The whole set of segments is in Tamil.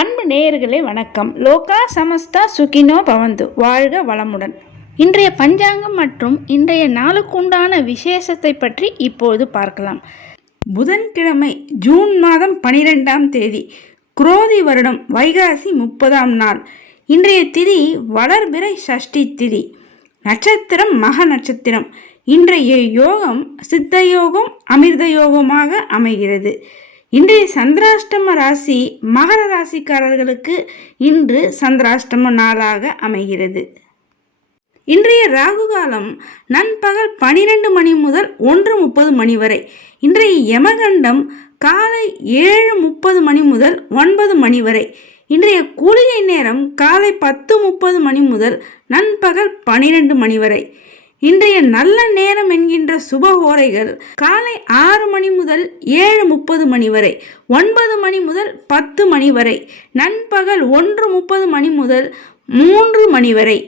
அன்பு நேயர்களே வணக்கம். லோகா சமஸ்தா சுகினோ பவந்து, வாழ்க வளமுடன். இன்றைய பஞ்சாங்கம் மற்றும் இன்றைய நாளுக்குண்டான விசேஷத்தை பற்றி இப்போது பார்க்கலாம். புதன்கிழமை ஜூன் மாதம் 12ஆம் தேதி, குரோதி வருடம் வைகாசி 30ஆம் நாள். இன்றைய திதி வளர்பிறை சஷ்டி திதி. நட்சத்திரம் மக நட்சத்திரம். இன்றைய யோகம் சித்த யோகம் அமிர்த யோகமாக அமைகிறது. இன்றைய சந்திராஷ்டம ராசி மகர ராசிக்காரர்களுக்கு இன்று சந்திராஷ்டம நாளாக அமைகிறது. இன்றைய ராகு காலம் நண்பகல் 12 மணி முதல் 1:30 மணி வரை. இன்றைய யமகண்டம் காலை 7:30 மணி முதல் 9 மணி வரை. இன்றைய குளிகை நேரம் காலை 10:30 மணி முதல் நண்பகல் 12 மணி வரை. இன்றைய நல்ல நேரம் என்கின்ற சுபஹோரைகள் காலை 6 மணி முதல் 7:30 மணி வரை, 9 மணி முதல் 10 மணி வரை, நண்பகல் 1:30 மணி முதல் 3 மணி வரை,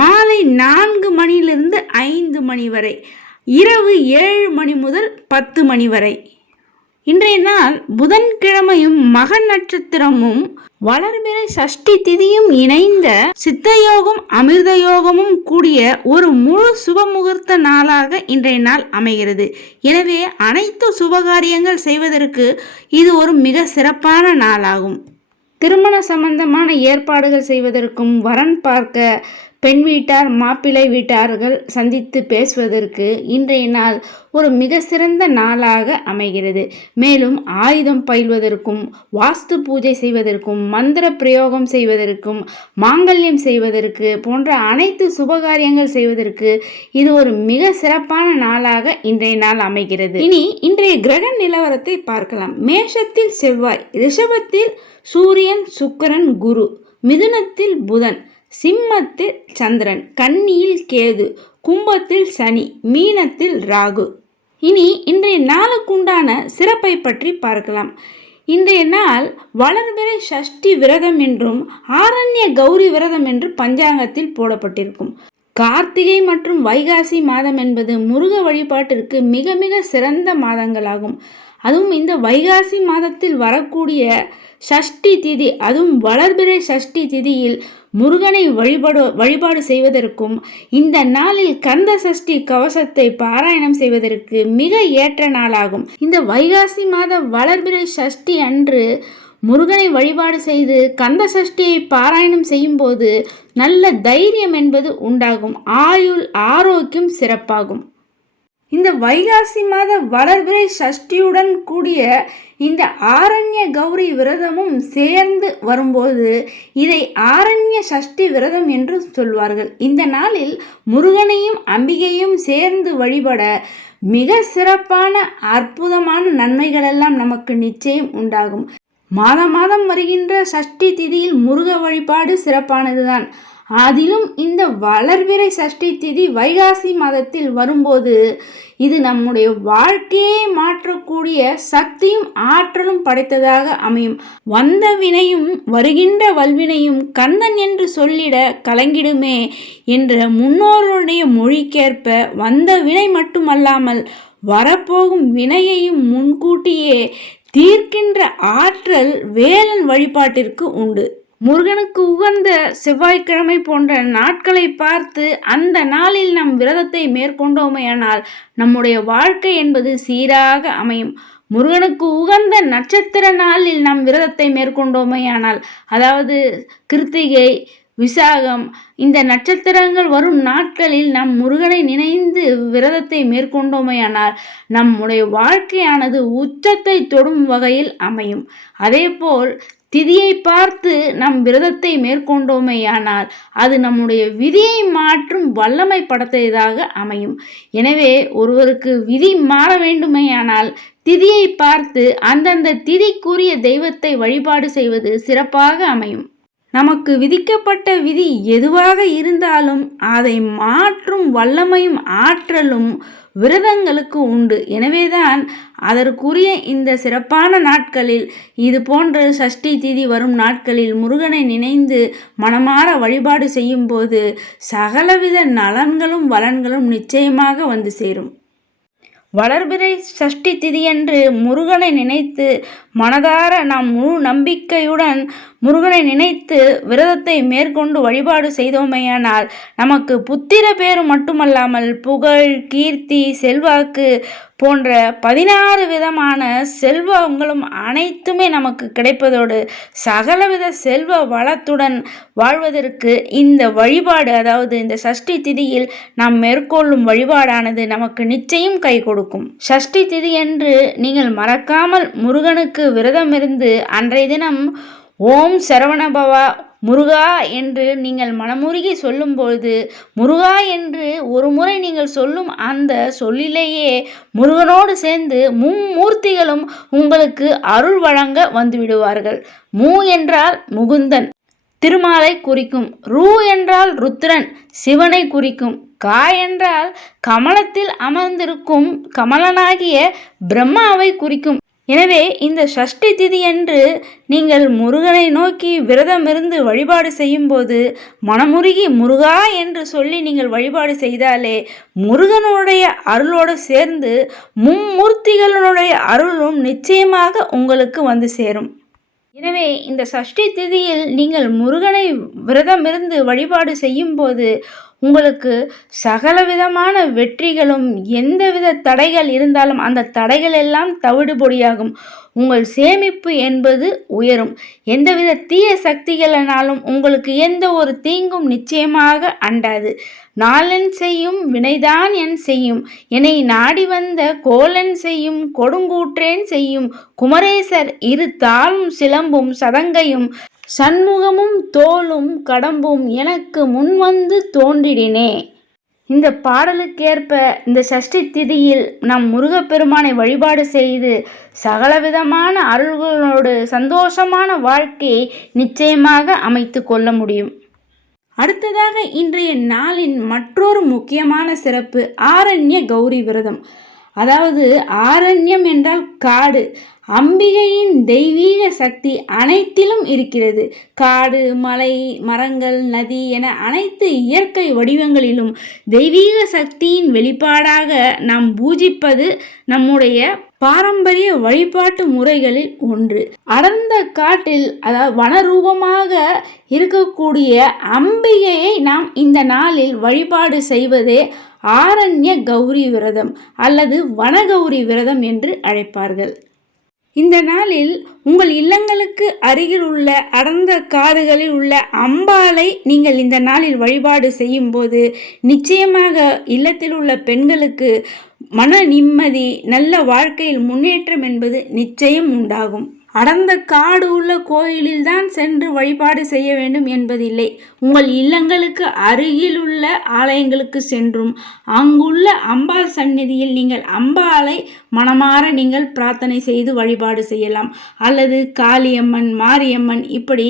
மாலை 4 மணியிலிருந்து 5 மணி வரை, இரவு 7 மணி முதல் 10 மணி வரை. இன்றைய நாள் புதன்கிழமையும் மக நட்சத்திரமும் வளர்பிறை சஷ்டி திதியும் இணைந்த சித்தயோகம் அமிர்த யோகமும் கூடிய ஒரு முழு சுபமுகூர்த்த நாளாக இன்றைய நாள் அமைகிறது. எனவே அனைத்து சுபகாரியங்கள் செய்வதற்கு இது ஒரு மிக சிறப்பான நாளாகும். திருமண சம்பந்தமான ஏற்பாடுகள் செய்வதற்கும், வரன் பார்க்க பெண் வீட்டார் மாப்பிள்ளை வீட்டார்கள் சந்தித்து பேசுவதற்கு இன்றைய நாள் ஒரு மிக சிறந்த நாளாக அமைகிறது. மேலும் ஆயுதம் பயில்வதற்கும், வாஸ்து பூஜை செய்வதற்கும், மந்திர பிரயோகம் செய்வதற்கும், மாங்கல்யம் செய்வதற்கு போன்ற அனைத்து சுபகாரியங்கள் செய்வதற்கு இது ஒரு மிக சிறப்பான நாளாக இன்றைய நாள் அமைகிறது. இனி இன்றைய கிரக நிலவரத்தை பார்க்கலாம். மேஷத்தில் செவ்வாய், ரிஷபத்தில் சூரியன் சுக்கிரன் குரு, மிதுனத்தில் புதன், சிம்மத்தில் சந்திரன், கன்னியில் கேது, கும்பத்தில் சனி, மீனத்தில் ராகு. இனி இன்றைய நாளுக்குண்டான சிறப்பை பற்றி பார்க்கலாம். இன்றைய நாள் வளர்பிறை சஷ்டி விரதம் என்றும் ஆரண்ய கௌரி விரதம் என்று பஞ்சாங்கத்தில் போடப்பட்டிருக்கும். கார்த்திகை மற்றும் வைகாசி மாதம் என்பது முருக வழிபாட்டிற்கு மிக மிக சிறந்த மாதங்களாகும். அதுவும் இந்த வைகாசி மாதத்தில் வரக்கூடிய சஷ்டி திதி, அதுவும் வளர்பிறை சஷ்டி திதியில் முருகனை வழிபாடு செய்வதற்கும், இந்த நாளில் கந்த சஷ்டி கவசத்தை பாராயணம் செய்வதற்கு மிக ஏற்ற நாளாகும். இந்த வைகாசி மாத வளர்பிறை சஷ்டி அன்று முருகனை வழிபாடு செய்து கந்த சஷ்டியை பாராயணம் செய்யும் போது நல்ல தைரியம் என்பது உண்டாகும். ஆயுள் ஆரோக்கியம் சிறப்பாகும். இந்த வைகாசி மாத வளர்பிறை சஷ்டியுடன் கூடிய இந்த ஆரண்ய கௌரி விரதமும் சேர்ந்து வரும்போது இதை ஆரண்ய சஷ்டி விரதம் என்று சொல்வார்கள். இந்த நாளில் முருகனையும் அம்பிகையும் சேர்ந்து வழிபட மிக சிறப்பான அற்புதமான நன்மைகளெல்லாம் நமக்கு நிச்சயம் உண்டாகும். மாதம் வருகின்ற சஷ்டி திதியில் முருக வழிபாடு சிறப்பானதுதான். அதிலும் இந்த வளர்பிறை சஷ்டி திதி வைகாசி மாதத்தில் வரும்போது இது நம்முடைய வாழ்க்கையை மாற்றக்கூடிய சக்தியும் ஆற்றலும் படைத்ததாக அமையும். வந்த வினையும் வருகின்ற வல்வினையும் கந்தன் என்று சொல்லிட கலங்கிடுமே என்ற முன்னோருடைய மொழிக்கேற்ப வந்த வினை மட்டுமல்லாமல் வரப்போகும் வினையையும் முன்கூட்டியே தீர்க்கின்ற ஆற்றல் வேலன் வழிபாட்டிற்கு உண்டு. முருகனுக்கு உகந்த செவ்வாய்க்கிழமை போன்ற நாட்களை பார்த்து அந்த நாளில் நம் விரதத்தை மேற்கொண்டோமையானால் நம்முடைய வாழ்க்கை என்பது சீராக அமையும். முருகனுக்கு உகந்த நட்சத்திர நாளில் நம் விரதத்தை மேற்கொண்டோமையானால், அதாவது கிருத்திகை, விசாகம், இந்த நட்சத்திரங்கள் வரும் நாட்களில் நம் முருகனை நினைந்து விரதத்தை மேற்கொண்டோமையானால் நம்முடைய வாழ்க்கையானது உச்சத்தை தொடும் வகையில் அமையும். அதேபோல் திதியை பார்த்து நம் விரதத்தை மேற்கொண்டோமேயானால் அது நம்முடைய விதியை மாற்றும் வல்லமை படைத்ததாக அமையும். எனவே ஒருவருக்கு விதி மாற வேண்டுமேயானால் திதியை பார்த்து அந்தந்த திதிக்குரிய தெய்வத்தை வழிபாடு செய்வது சிறப்பாக அமையும். நமக்கு விதிக்கப்பட்ட விதி எதுவாக இருந்தாலும் அதை மாற்றும் வல்லமையும் ஆற்றலும் விரதங்களுக்கு உண்டு. எனவேதான் அதற்குரிய இந்த சிறப்பான நாட்களில், இது போன்ற சஷ்டி திதி வரும் நாட்களில் முருகனை நினைந்து மனமாற வழிபாடு செய்யும் போது சகலவித நலன்களும் வளன்களும் நிச்சயமாக வந்து சேரும். வளர்பிறை சஷ்டி திதியன்று முருகனை நினைத்து மனதார நாம் முழு நம்பிக்கையுடன் முருகனை நினைத்து விரதத்தை மேற்கொண்டு வழிபாடு செய்தோமேயானால் நமக்கு புத்திர பேரு மட்டுமல்லாமல் புகழ், கீர்த்தி, செல்வாக்கு போன்ற 16 விதமான செல்வங்களும் அனைத்துமே நமக்கு கிடைப்பதோடு சகலவித செல்வ வளத்துடன் வாழ்வதற்கு இந்த வழிபாடு, அதாவது இந்த சஷ்டி திதியில் நாம் மேற்கொள்ளும் வழிபாடானது நமக்கு நிச்சயம் கை கொடுக்கும். சஷ்டி திதி என்று நீங்கள் மறக்காமல் முருகனுக்கு விரதம் இருந்து அன்றைய தினம் ஓம் சரவணபவா முருகா என்று நீங்கள் மனமுருகி சொல்லும்பொழுது, முருகா என்று ஒரு முறை நீங்கள் சொல்லும் அந்த சொல்லிலேயே முருகனோடு சேர்ந்து மும்மூர்த்திகளும் உங்களுக்கு அருள் வழங்க வந்துவிடுவார்கள். மூ என்றால் முகுந்தன், திருமாலை குறிக்கும். ரு என்றால் ருத்ரன், சிவனை குறிக்கும். கா என்றால் கமலத்தில் அமர்ந்திருக்கும் கமலனாகிய பிரம்மாவை குறிக்கும். எனவே இந்த சஷ்டி திதியன்று நீங்கள் முருகனை நோக்கி விரதம் இருந்து வழிபாடு செய்யும்போது மனமுருகி முருகா என்று சொல்லி நீங்கள் வழிபாடு செய்தாலே முருகனுடைய அருளோடு சேர்ந்து மும்மூர்த்திகளுடைய அருளும் நிச்சயமாக உங்களுக்கு வந்து சேரும். எனவே இந்த சஷ்டி திதியில் நீங்கள் முருகனை விரதம் இருந்து வழிபாடு செய்யும்போது உங்களுக்கு சகலவிதமான வெற்றிகளும், எந்தவித தடைகள் இருந்தாலும் அந்த தடைகள் எல்லாம் தவிடுபொடியாகும். உங்கள் சேமிப்பு என்பது உயரும். எந்தவித தீய சக்திகளினாலும் உங்களுக்கு எந்த ஒரு தீங்கும் நிச்சயமாக அண்டாது. நாளென் செய்யும் வினைதான் என் செய்யும், என்னை நாடி வந்த கோலன் செய்யும் கொடுங்கூற்றேன் செய்யும், குமரேசர் இரு தாளும் சிலம்பும் சதங்கையும் சண்முகமும் தோளும் கடம்பும் எனக்கு முன்வந்து தோன்றிடினே. இந்த பாடலுக்கேற்ப இந்த சஷ்டி திதியில் நாம் முருகப்பெருமானை வழிபாடு செய்து சகலவிதமான அருள்களோடு சந்தோஷமான வாழ்க்கையை நிச்சயமாக அமைத்து கொள்ள முடியும். அடுத்ததாக இன்றைய நாளின் மற்றொரு முக்கியமான சிறப்பு ஆரண்ய கௌரி விரதம். அதாவது ஆரண்யம் என்றால் காடு. அம்பிகையின் தெய்வீக சக்தி அனைத்திலும் இருக்கிறது. காடு, மலை, மரங்கள், நதி என அனைத்து இயற்கை வடிவங்களிலும் தெய்வீக சக்தியின் வெளிப்பாடாக நாம் பூஜிப்பது நம்முடைய பாரம்பரிய வழிபாட்டு முறைகளில் ஒன்று. அடர்ந்த காட்டில், அதாவது வனரூபமாக இருக்கக்கூடிய அம்பிகையை நாம் இந்த நாளில் வழிபாடு செய்வதே ஆரண்ய கௌரி விரதம் அல்லது வனகௌரி விரதம் என்று அழைப்பார்கள். இந்த நாளில் உங்கள் இல்லங்களுக்கு அருகில் உள்ள அடர்ந்த காடுகளில் உள்ள அம்பாளை நீங்கள் இந்த நாளில் வழிபாடு செய்யும்போது நிச்சயமாக இல்லத்தில் உள்ள பெண்களுக்கு மன நிம்மதி, நல்ல வாழ்க்கையில் முன்னேற்றம் என்பது நிச்சயம் உண்டாகும். அடர்ந்த காடு உள்ள கோயிலில் தான் சென்று வழிபாடு செய்ய வேண்டும் என்பதில்லை. உங்கள் இல்லங்களுக்கு அருகில் உள்ள ஆலயங்களுக்கு சென்றும் அங்குள்ள அம்பாள் சந்நிதியில் நீங்கள் அம்பாளை மனமாற நீங்கள் பிரார்த்தனை செய்து வழிபாடு செய்யலாம். அல்லது காளியம்மன், மாரியம்மன், இப்படி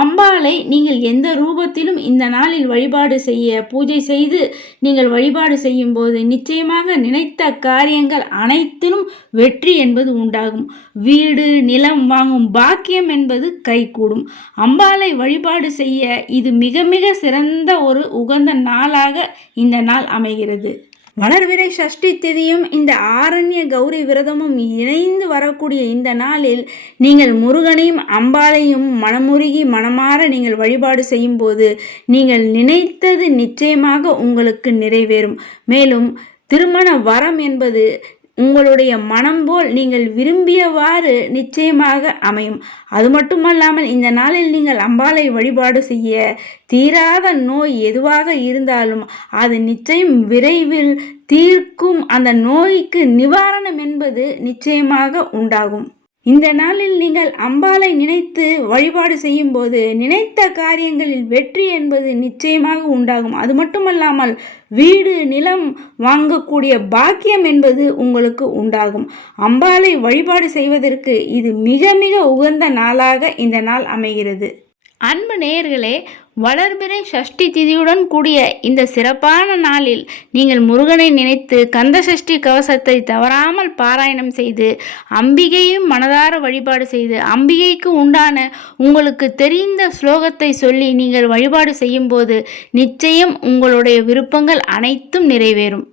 அம்பாளை நீங்கள் எந்த ரூபத்திலும் இந்த நாளில் வழிபாடு செய்ய பூஜை செய்து நீங்கள் வழிபாடு செய்யும் போது நிச்சயமாக நினைத்த காரியங்கள் அனைத்திலும் வெற்றி என்பது உண்டாகும். வீடு, நிலம் வாங்கும் பாக்கியம் என்பது கைகூடும். அம்பாளை வழிபாடு செய்ய இது மிக மிக சிறந்த ஒரு உகந்த நாளாக இந்த நாள் அமைகிறது. வளர்பிறை சஷ்டி திதியும் இந்த ஆரண்ய கௌரி விரதமும் இணைந்து வரக்கூடிய இந்த நாளில் நீங்கள் முருகனையும் அம்பாளையும் மனமுருகி மனமாற நீங்கள் வழிபாடு செய்யும்போது நீங்கள் நினைத்தது நிச்சயமாக உங்களுக்கு நிறைவேறும். மேலும் திருமண வரம் என்பது உங்களுடைய மனம் போல் நீங்கள் விரும்பியவாறு நிச்சயமாக அமையும். அது மட்டுமல்லாமல் இந்த நாளில் நீங்கள் அம்பாளை வழிபாடு செய்ய தீராத நோய் எதுவாக இருந்தாலும் அது நிச்சயம் விரைவில் தீர்க்கும். அந்த நோய்க்கு நிவாரணம் என்பது நிச்சயமாக உண்டாகும். இந்த நாளில் நீங்கள் அம்பாளை நினைத்து வழிபாடு செய்யும் போது நினைத்த காரியங்களில் வெற்றி என்பது நிச்சயமாக உண்டாகும். அது மட்டுமல்லாமல் வீடு, நிலம் வாங்கக்கூடிய பாக்கியம் என்பது உங்களுக்கு உண்டாகும். அம்பாளை வழிபாடு செய்வதற்கு இது மிக மிக உகந்த நாளாக இந்த நாள் அமைகிறது. அன்பு நேயர்களே, வளர்பிறை சஷ்டி திதியுடன் கூடிய இந்த சிறப்பான நாளில் நீங்கள் முருகனை நினைத்து கந்த சஷ்டி கவசத்தை தவறாமல் பாராயணம் செய்து அம்பிகையும் மனதார வழிபாடு செய்து அம்பிகைக்கு உண்டான உங்களுக்கு தெரிந்த ஸ்லோகத்தை சொல்லி நீங்கள் வழிபாடு செய்யும்போது நிச்சயம் உங்களுடைய விருப்பங்கள் அனைத்தும் நிறைவேறும்.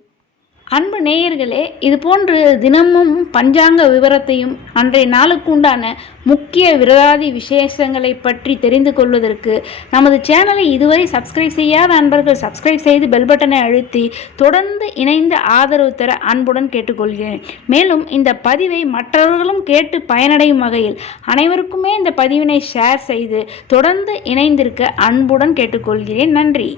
அன்பு நேயர்களே, இது போன்று தினமும் பஞ்சாங்க விவரத்தையும் அன்றைய நாளுக்கு உண்டான முக்கிய விரதாதி விசேஷங்களை பற்றி தெரிந்து கொள்வதற்கு நமது சேனலை இதுவரை சப்ஸ்கிரைப் செய்யாத அன்பர்கள் சப்ஸ்கிரைப் செய்து பெல் பட்டனை அழுத்தி தொடர்ந்து இணைந்து ஆதரவு தர அன்புடன் கேட்டுக்கொள்கிறேன். மேலும் இந்த பதிவை மற்றவர்களும் கேட்டு பயனடையும் வகையில் அனைவருக்குமே இந்த பதிவினை ஷேர் செய்து தொடர்ந்து இணைந்திருக்க அன்புடன் கேட்டுக்கொள்கிறேன். நன்றி.